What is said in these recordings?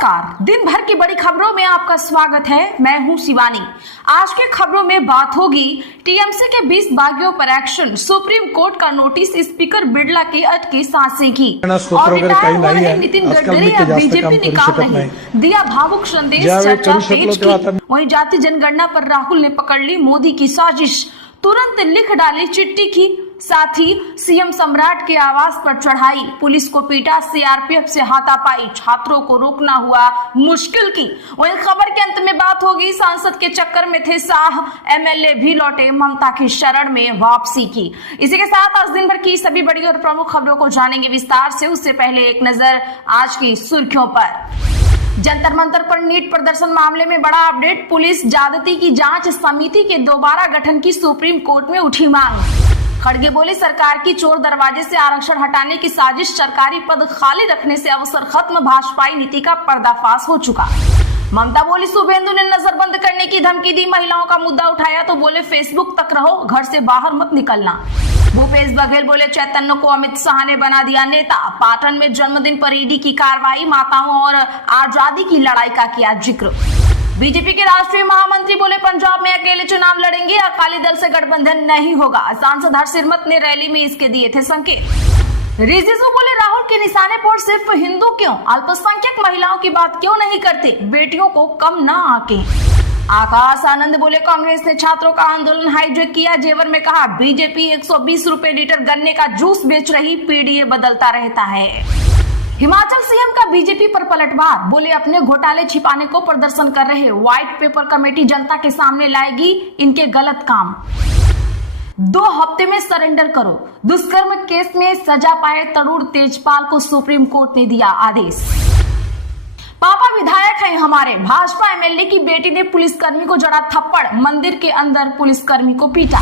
नमस्कार, दिन भर की बड़ी खबरों में आपका स्वागत है। मैं हूं शिवानी। आज के खबरों में बात होगी टीएमसी के 20 बागियों पर एक्शन, सुप्रीम कोर्ट का नोटिस, स्पीकर बिड़ला की अटकी सांसें की और रिटायर हो रहे नितिन गडकरी अब बीजेपी निकाल रहे, दिया भावुक संदेश, चर्चा तेज की। वहीं जाति जनगणना पर राहुल ने पकड़ ली मोदी की साजिश, तुरंत लिख डाली चिट्ठी की। साथ ही सीएम सम्राट के आवास पर चढ़ाई, पुलिस को पीटा, सीआरपीएफ से हाथापाई, छात्रों को रोकना हुआ मुश्किल की। वहीं खबर के अंत में बात होगी सांसद के चक्कर में थे शाह, एमएलए भी लौटे, ममता की शरण में वापसी की। इसी के साथ आज दिन भर की सभी बड़ी और प्रमुख खबरों को जानेंगे विस्तार से। उससे पहले एक नजर आज की सुर्खियों पर। जंतर मंतर पर नीट प्रदर्शन मामले में बड़ा अपडेट, पुलिस ज्यादती की जांच समिति के दोबारा गठन की सुप्रीम कोर्ट में उठी मांग। खड़गे बोले सरकार की चोर दरवाजे से आरक्षण हटाने की साजिश, सरकारी पद खाली रखने से अवसर खत्म, भाजपाई नीति का पर्दाफाश हो चुका। ममता बोली शुभेंदु ने नजरबंद करने की धमकी दी, महिलाओं का मुद्दा उठाया तो बोले फेसबुक तक रहो, घर से बाहर मत निकलना। भूपेश बघेल बोले चैतन्य को अमित शाह ने बना दिया नेता। पाटन में जन्मदिन पर ईडी की कार्रवाई, माताओं और आजादी की लड़ाई का किया जिक्र। बीजेपी के राष्ट्रीय महामंत्री बोले पंजाब में अकेले चुनाव लड़ेंगे, अकाली दल से गठबंधन नहीं होगा। सांसद हरसिमरत ने रैली में इसके दिए थे संकेत। रिजिजू बोले राहुल के निशाने पर सिर्फ हिंदू क्यों, अल्पसंख्यक महिलाओं की बात क्यों नहीं करते, बेटियों को कम ना आके। आकाश आनंद बोले कांग्रेस ने छात्रों का आंदोलन हाईजैक किया, जेवर में कहा बीजेपी 120 रुपए लीटर गन्ने का जूस बेच रही, पीडीए बदलता रहता है। हिमाचल सीएम का बीजेपी पर पलटवार, बोले अपने घोटाले छिपाने को प्रदर्शन कर रहे, व्हाइट पेपर कमेटी जनता के सामने लाएगी इनके गलत काम। 2 हफ्ते में सरेंडर करो, दुष्कर्म केस में सजा पाए तरूण तेजपाल को सुप्रीम कोर्ट ने दिया आदेश। पापा विधायक हैं हमारे, भाजपा एमएलए की बेटी ने पुलिसकर्मी को जड़ा थप्पड़, मंदिर के अंदर पुलिसकर्मी को पीटा।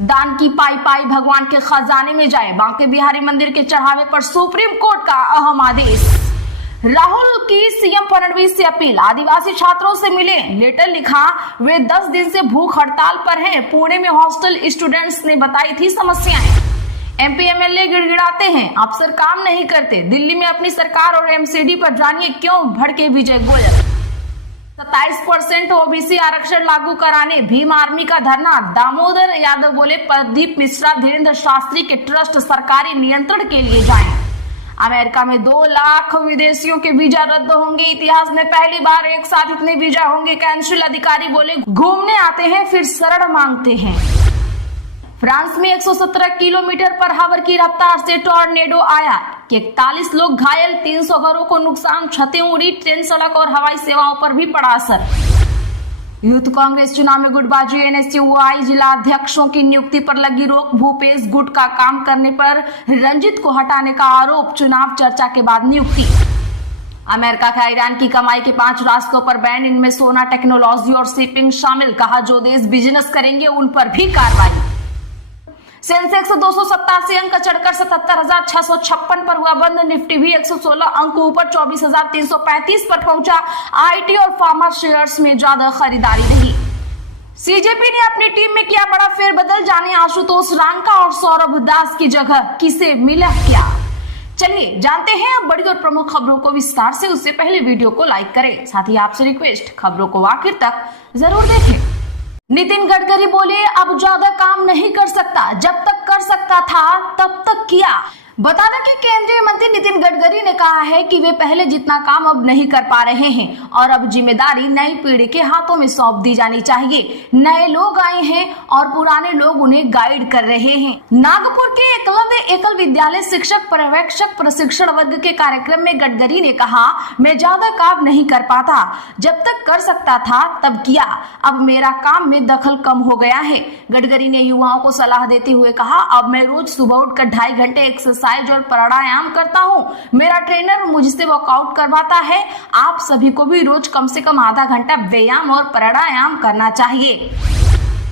दान की पाई पाई भगवान के खजाने में जाए, बांके बिहारी मंदिर के चढ़ावे पर सुप्रीम कोर्ट का अहम आदेश। राहुल की सीएम फडणवीस से अपील, आदिवासी छात्रों से मिले, लेटर लिखा, वे 10 दिन से भूख हड़ताल पर हैं। पुणे में हॉस्टल स्टूडेंट्स ने बताई थी समस्याएं। एमपी एमएलए गिड़गिड़ाते हैं, अफसर काम नहीं करते, दिल्ली में अपनी सरकार और एमसीडी पर जानिए क्यों भड़के विजय गोयल। 27% ओबीसी आरक्षण लागू कराने भीम आर्मी का धरना, दामोदर यादव बोले प्रदीप मिश्रा, धीरेन्द्र शास्त्री के ट्रस्ट सरकारी नियंत्रण के लिए जाएं। अमेरिका में 2 लाख विदेशियों के वीजा रद्द होंगे, इतिहास में पहली बार एक साथ इतने वीजा होंगे कैंसिल, अधिकारी बोले घूमने आते हैं फिर शरण मांगते हैं। फ्रांस में 117 किलोमीटर पर हावर की रफ्तार से टॉर्नेडो आया, 41 लोग घायल, 300 घरों को नुकसान, छतें उड़ी, ट्रेन, सड़क और हवाई सेवाओं पर भी पड़ा असर। यूथ कांग्रेस चुनाव में गुटबाजी, एनएसयूआई जिला अध्यक्षों की नियुक्ति पर लगी रोक, भूपेश गुट का काम करने पर रंजित को हटाने का आरोप, चुनाव चर्चा के बाद नियुक्ति। अमेरिका का ईरान की कमाई के 5 रास्तों पर बैन, इनमें सोना, टेक्नोलॉजी और शिपिंग शामिल, कहा जो देश बिजनेस करेंगे उन पर भी कार्रवाई। सेंसेक्स 287 अंक चढ़कर 77,656 पर हुआ बंद, निफ्टी भी 116 अंक ऊपर 24,335 पर पहुंचा। आईटी और फार्मा शेयर्स में ज्यादा खरीदारी रही। सीजेपी ने अपनी टीम में किया बड़ा फेरबदल, जाने आशुतोष रांका और सौरभ दास की जगह किसे मिला क्या। चलिए जानते हैं अब बड़ी और प्रमुख खबरों को विस्तार से। उससे पहले वीडियो को लाइक करें, साथ ही आपसे रिक्वेस्ट खबरों को आखिर तक जरूर देखें। नितिन गडकरी बोले अब ज्यादा काम नहीं कर सकता, जब तक कर सकता था तब तक किया। बता दें कि केंद्रीय मंत्री नितिन गडकरी ने कहा है कि वे पहले जितना काम अब नहीं कर पा रहे हैं और अब जिम्मेदारी नई पीढ़ी के हाथों में सौंप दी जानी चाहिए। नए लोग आए हैं और पुराने लोग उन्हें गाइड कर रहे हैं। नागपुर के एकलव्य एकल विद्यालय शिक्षक पर्यवेक्षक प्रशिक्षण वर्ग के कार्यक्रम में गडकरी ने कहा, मैं ज्यादा काम नहीं कर पाता, जब तक कर सकता था तब किया, अब मेरा काम में दखल कम हो गया है। गडकरी ने युवाओं को सलाह देते हुए कहा, अब मैं रोज सुबह उठकर 2.5 घंटे एक्सरसाइज और प्राणायाम करता हूँ, मेरा ट्रेनर मुझसे वर्कआउट करवाता है। आप सभी को भी रोज कम से कम आधा घंटा व्यायाम और प्राणायाम करना चाहिए।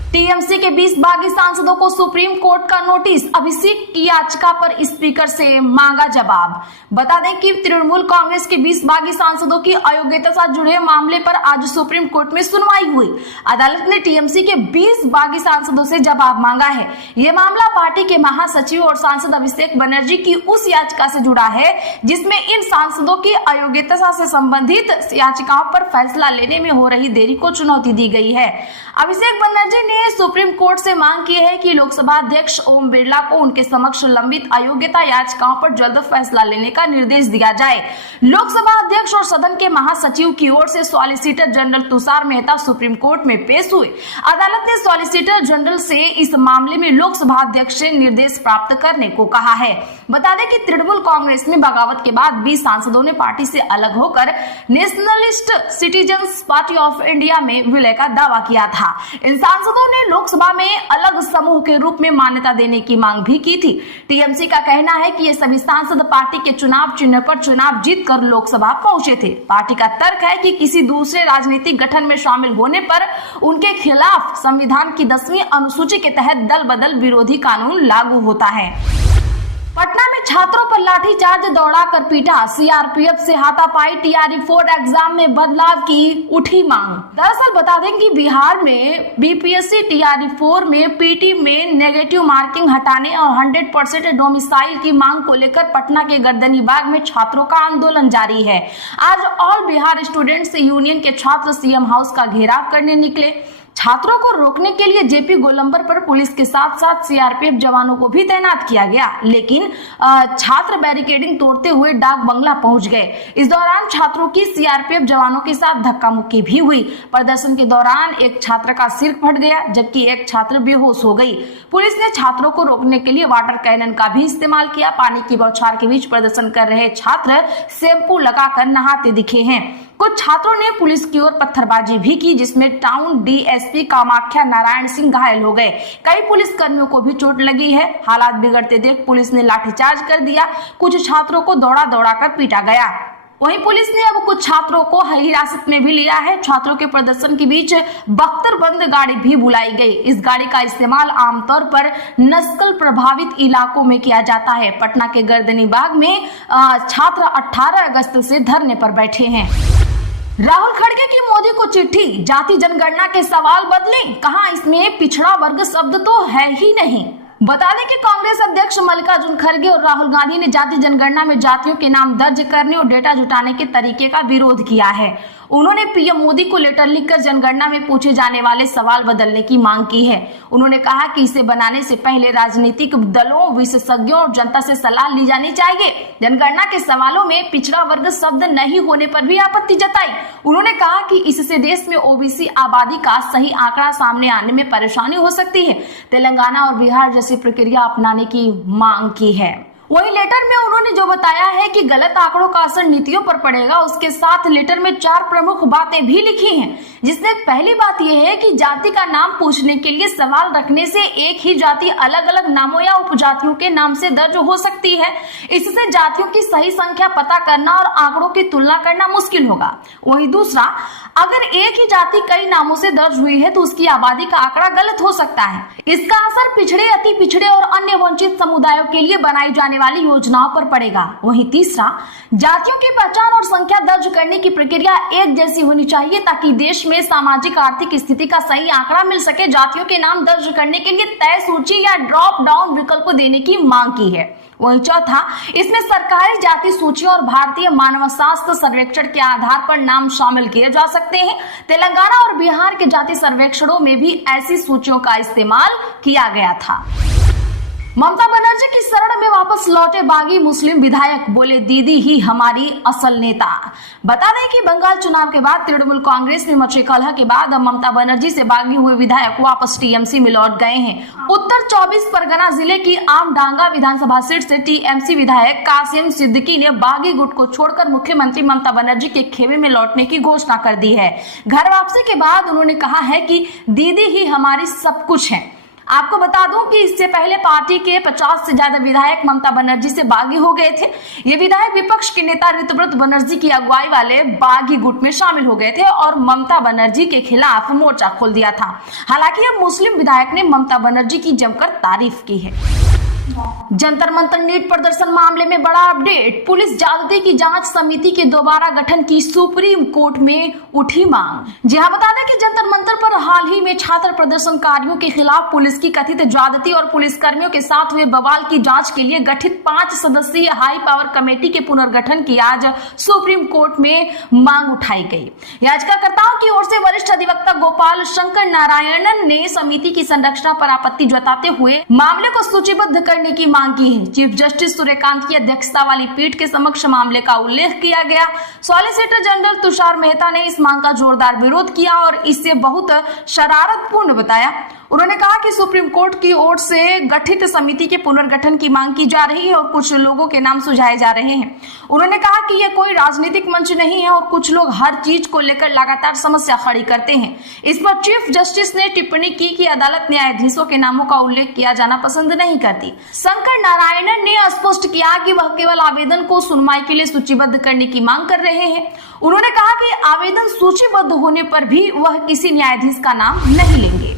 टीएमसी के 20 बागी सांसदों को सुप्रीम कोर्ट का नोटिस, अभिषेक की याचिका पर स्पीकर से मांगा जवाब। बता दें कि तृणमूल कांग्रेस के 20 बागी सांसदों की अयोग्यता से जुड़े मामले पर आज सुप्रीम कोर्ट में सुनवाई हुई। अदालत ने टीएमसी के 20 बागी सांसदों से जवाब मांगा है। यह मामला पार्टी के महासचिव और सांसद अभिषेक बनर्जी की उस याचिका से जुड़ा है जिसमें इन सांसदों की अयोग्यता से संबंधित याचिकाओं पर फैसला लेने में हो रही देरी को चुनौती दी गई है। अभिषेक बनर्जी ने सुप्रीम कोर्ट से मांग की है कि लोकसभा अध्यक्ष ओम बिरला को उनके समक्ष लंबित अयोग्यता याचिकाओं पर जल्द फैसला लेने का निर्देश दिया जाए। लोकसभा अध्यक्ष और सदन के महासचिव की ओर से solicitor general Tushar Mehta supreme court में पेश हुए। अदालत ने सॉलिसिटर जनरल से इस मामले में लोकसभा अध्यक्ष से निर्देश प्राप्त करने को कहा है। बता दें कि तृणमूल कांग्रेस में बगावत के बाद 20 सांसदों ने पार्टी से अलग होकर nationalist citizens party of India में विलय का दावा किया था। इन सांसदों ने लोकसभा में अलग समूह के रूप में मान्यता देने की मांग भी की थी। टीएमसी का कहना है कि ये सभी सांसद पार्टी के चुनाव चिन्ह पर चुनाव जीतकर लोकसभा पहुंचे थे। पार्टी का तर्क है कि किसी दूसरे राजनीतिक गठन में शामिल होने पर उनके खिलाफ संविधान की 10वीं अनुसूची के तहत दल बदल विरोधी कानून लागू होता है। पटना में छात्रों पर लाठीचार्ज, दौड़ाकर पीटा, सीआरपीएफ से हाथापाई, टीआरई 4 एग्जाम में बदलाव की उठी मांग। दरअसल बता दें कि बिहार में बीपीएससी टीआरई 4 में पीटी में नेगेटिव मार्किंग हटाने और 100% डोमिसाइल की मांग को लेकर पटना के गर्दनीबाग में छात्रों का आंदोलन जारी है। आज ऑल बिहार स्टूडेंट्स यूनियन के छात्र सीएम हाउस का घेराव करने निकले। छात्रों को रोकने के लिए जेपी गोलंबर पर पुलिस के साथ साथ सीआरपीएफ जवानों को भी तैनात किया गया, लेकिन छात्र बैरिकेडिंग तोड़ते हुए डाक बंगला पहुंच गए। इस दौरान छात्रों की सीआरपीएफ जवानों के साथ धक्का मुक्की भी हुई। प्रदर्शन के दौरान एक छात्र का सिर फट गया जबकि एक छात्र बेहोश हो गई। पुलिस ने छात्रों को रोकने के लिए वाटर कैनन का भी इस्तेमाल किया। पानी की बौछार के बीच प्रदर्शन कर रहे छात्र शैम्पू लगाकर नहाते दिखे हैं। कुछ छात्रों ने पुलिस की ओर पत्थरबाजी भी की जिसमें टाउन डीएसपी कामाख्या नारायण सिंह घायल हो गए। कई पुलिस कर्मियों को भी चोट लगी है। हालात बिगड़ते देख पुलिस ने लाठीचार्ज कर दिया। कुछ छात्रों को दौड़ा कर पीटा गया। वहीं पुलिस ने अब कुछ छात्रों को हिरासत में भी लिया है। छात्रों के प्रदर्शन के बीच बख्तरबंद गाड़ी भी बुलाई गई। इस गाड़ी का इस्तेमाल आमतौर पर नक्सल प्रभावित इलाकों में किया जाता है। पटना के गर्दनीबाग में छात्र 18 अगस्त से धरने पर बैठे हैं। राहुल खड़गे की मोदी को चिट्ठी, जाति जनगणना के सवाल बदले, कहा इसमें पिछड़ा वर्ग शब्द तो है ही नहीं। बता दें कि कांग्रेस अध्यक्ष मल्लिकार्जुन खड़गे और राहुल गांधी ने जाति जनगणना में जातियों के नाम दर्ज करने और डेटा जुटाने के तरीके का विरोध किया है। उन्होंने पीएम मोदी को लेटर लिखकर जनगणना में पूछे जाने वाले सवाल बदलने की मांग की है। उन्होंने कहा कि इसे बनाने से पहले राजनीतिक दलों, विशेषज्ञों और जनता से सलाह ली जानी चाहिए। जनगणना के सवालों में पिछड़ा वर्ग शब्द नहीं होने पर भी आपत्ति जताई। उन्होंने कहा कि इससे देश में ओबीसी आबादी का सही आंकड़ा सामने आने में परेशानी हो सकती है। तेलंगाना और बिहार जैसी प्रक्रिया अपनाने की मांग की है। वही लेटर में उन्होंने जो बताया है कि गलत आंकड़ों का असर नीतियों पर पड़ेगा, उसके साथ लेटर में 4 प्रमुख बातें भी लिखी हैं, जिसमें पहली बात यह है कि जाति का नाम पूछने के लिए सवाल रखने से एक ही जाति अलग अलग नामों या उपजातियों के नाम से दर्ज हो सकती है। इससे जातियों की सही संख्या पता करना और आंकड़ों की तुलना करना मुश्किल होगा। वही दूसरा, अगर एक ही जाति कई नामों से दर्ज हुई है तो उसकी आबादी का आंकड़ा गलत हो सकता है। इसका असर पिछड़े, अति पिछड़े और अन्य वंचित समुदायों के लिए बनाई जाने वाली योजनाओं पर पड़ेगा। वहीं तीसरा, जातियों की पहचान और संख्या दर्ज करने की प्रक्रिया एक जैसी होनी चाहिए ताकि देश में सामाजिक आर्थिक स्थिति का सही आंकड़ा मिल सके। जातियों के नाम दर्ज करने के लिए तय सूची या ड्रॉप डाउन विकल्प देने की मांग की है। वहीं चौथा, इसमें सरकारी जाति सूची और भारतीय मानव शास्त्र सर्वेक्षण के आधार पर नाम शामिल किए जा सकते हैं। तेलंगाना और बिहार के जाति सर्वेक्षणों में भी ऐसी सूचियों का इस्तेमाल किया गया था। ममता बनर्जी की शरण में वापस लौटे बागी मुस्लिम विधायक, बोले दीदी ही हमारी असल नेता। बता दें कि बंगाल चुनाव के बाद तृणमूल कांग्रेस में मचे कलह के बाद अब ममता बनर्जी से बागी हुए विधायक वापस टीएमसी में लौट गए हैं। उत्तर 24 परगना जिले की आमडांगा विधानसभा सीट से टीएमसी विधायक कासिम सिद्दीकी ने बागी गुट को छोड़कर मुख्यमंत्री ममता बनर्जी के खेमे में लौटने की घोषणा कर दी है। घर वापसी के बाद उन्होंने कहा है कि दीदी ही हमारी सब कुछ है। आपको बता दूं कि इससे पहले पार्टी के 50 से ज्यादा विधायक ममता बनर्जी से बागी हो गए थे। ये विधायक विपक्ष के नेता ऋतुव्रत बनर्जी की अगुवाई वाले बागी गुट में शामिल हो गए थे और ममता बनर्जी के खिलाफ मोर्चा खोल दिया था। हालांकि अब मुस्लिम विधायक ने ममता बनर्जी की जमकर तारीफ की है। जंतर मंतर नीट प्रदर्शन मामले में बड़ा अपडेट। पुलिस ज्यादती की जांच समिति के दोबारा गठन की सुप्रीम कोर्ट में उठी मांग। जी हां, बता दें कि जंतर मंतर पर हाल ही में छात्र प्रदर्शनकारियों के खिलाफ पुलिस की कथित ज्यादती और पुलिसकर्मियों के साथ हुए बवाल की जांच के लिए गठित 5 सदस्यीय हाई पावर कमेटी के पुनर्गठन की आज सुप्रीम कोर्ट में मांग उठाई गई। याचिकाकर्ताओं की ओर से वरिष्ठ अधिवक्ता गोपाल शंकर नारायणन ने समिति की संरचना पर आपत्ति जताते हुए मामले को सूचीबद्ध करने की मांग की है। चीफ जस्टिस सूर्यकांत की अध्यक्षता वाली पीठ के समक्ष मामले का उल्लेख किया गया। सॉलिसिटर जनरल तुषार मेहता ने इस मांग का जोरदार विरोध किया और इसे बहुत शरारतपूर्ण बताया। उन्होंने कहा कि सुप्रीम कोर्ट की ओर से गठित समिति के पुनर्गठन की मांग की जा रही है और कुछ लोगों के नाम सुझाए जा रहे हैं। उन्होंने कहा कि यह कोई राजनीतिक मंच नहीं है और कुछ लोग हर चीज को लेकर लगातार समस्या खड़ी करते हैं। इस पर चीफ जस्टिस ने टिप्पणी की कि अदालत न्यायाधीशों के नामों का उल्लेख किया जाना पसंद नहीं करती। शंकर नारायणन ने स्पष्ट किया कि वह केवल आवेदन को सुनवाई के लिए सूचीबद्ध करने की मांग कर रहे हैं। उन्होंने कहा कि आवेदन सूचीबद्ध होने पर भी वह किसी न्यायाधीश का नाम नहीं लेंगे।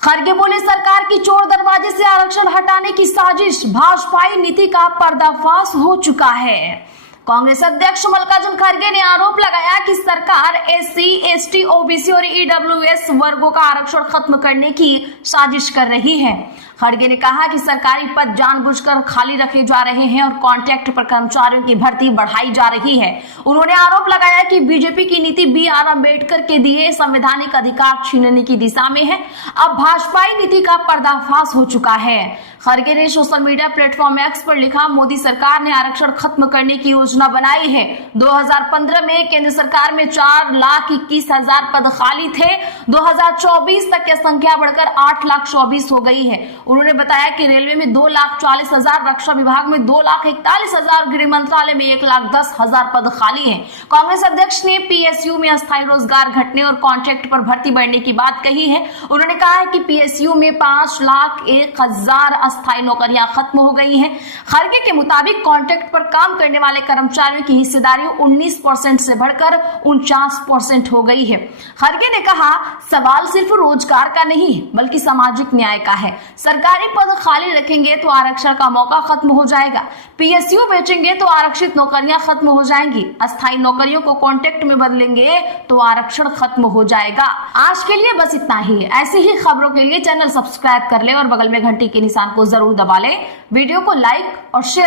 खड़गे बोले, सरकार की चोर दरवाजे से आरक्षण हटाने की साजिश, भाजपाई नीति का पर्दाफाश हो चुका है। कांग्रेस अध्यक्ष मल्लिकार्जुन खड़गे ने आरोप लगाया कि सरकार एससी, एसटी, ओबीसी और ईडब्ल्यूएस वर्गों का आरक्षण खत्म करने की साजिश कर रही है। खड़गे ने कहा कि सरकारी पद जानबूझकर खाली रखे जा रहे हैं और कॉन्ट्रैक्ट पर कर्मचारियों की भर्ती बढ़ाई जा रही है। उन्होंने आरोप लगाया कि बीजेपी की नीति बी.आर. अम्बेडकर के दिए संवैधानिक अधिकार छीनने की दिशा में है। अब भाजपाई नीति का पर्दाफाश हो चुका है। खड़गे ने सोशल मीडिया प्लेटफॉर्म एक्स पर लिखा, मोदी सरकार ने आरक्षण खत्म करने की योजना बनाई है। 2015 में केंद्र सरकार में 4,21,000 पद खाली थे। 2024 तक यह संख्या बढ़कर 8,24,000 हो गई है। उन्होंने बताया कि रेलवे में 2,40,000, रक्षा विभाग में 2,41,000, गृह मंत्रालय में 1,10,000 पद खाली हैं। कांग्रेस अध्यक्ष ने पीएसयू में अस्थायी रोजगार घटने और कॉन्ट्रैक्ट पर भर्ती बढ़ने की बात कही है। उन्होंने कहा है कि पीएसयू में 5,01,000 अस्थायी नौकरियां खत्म हो गई हैं। खड़गे के मुताबिक कॉन्ट्रैक्ट पर काम करने वाले कर्मचारियों की हिस्सेदारी 19% से बढ़कर 49% हो गई है। खड़गे ने कहा, सवाल सिर्फ रोजगार का नहीं बल्कि सामाजिक न्याय का है। सरकारी पद खाली रखेंगे तो आरक्षण का मौका खत्म हो जाएगा। पीएसयू बेचेंगे तो आरक्षित नौकरियां खत्म हो जाएंगी। अस्थायी नौकरियों को कॉन्ट्रैक्ट में बदलेंगे तो आरक्षण खत्म हो जाएगा। आज के लिए बस इतना ही। ऐसी ही खबरों के लिए चैनल सब्सक्राइब कर ले और बगल में घंटी के निशान को जरूर दबा ले। वीडियो को लाइक और शेयर